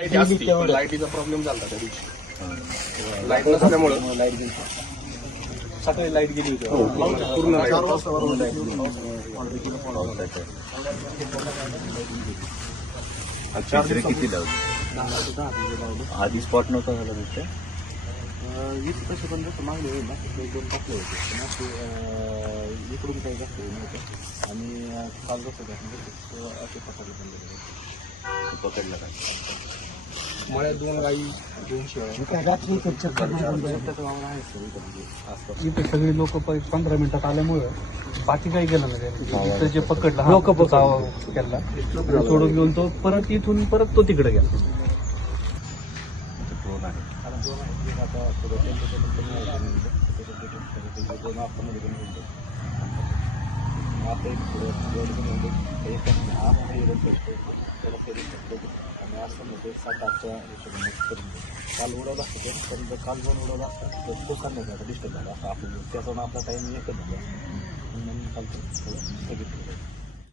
Light असती पण लाईटीचा problem झाला त्या दिवशी. लाइट नसल्यामुळं. लाइट गेली सकाळी लाइट गेली होती. पूर्ण लाइट पिंजरे किती लावले? आधी स्पॉट नव्हता झाला तिथे वीस पैसे पण जसं मागले होईल ना. ते दोन टाकले होते. पण असे अं, इकडून काही जास्त नव्हतं. आणि अं, काल जसं असे पकडले पण गेले. पकडला काय मळ्यात दोन गाई दोन इथं सगळी लोक पंधरा मिनिटात आल्यामुळे बाकी काही केलं नाही. इथं जे पकडलं लोक केला. सोडून घेऊन तो परत इथून परत तो तिकडे गेला. ड्रोन आहे कारण दोन आहे. होते आता एक त्याला फेरी आणि असं म्हणजे सात आठच्या हिशोबाने करून काल उडवला असतं पण जर काल दोन उडवला असता तर तो संध्याकाळचा डिस्टर्ब झाला असं आपण त्याचा आपला टाईम एकच झाला म्हणून काल स्थगित केलं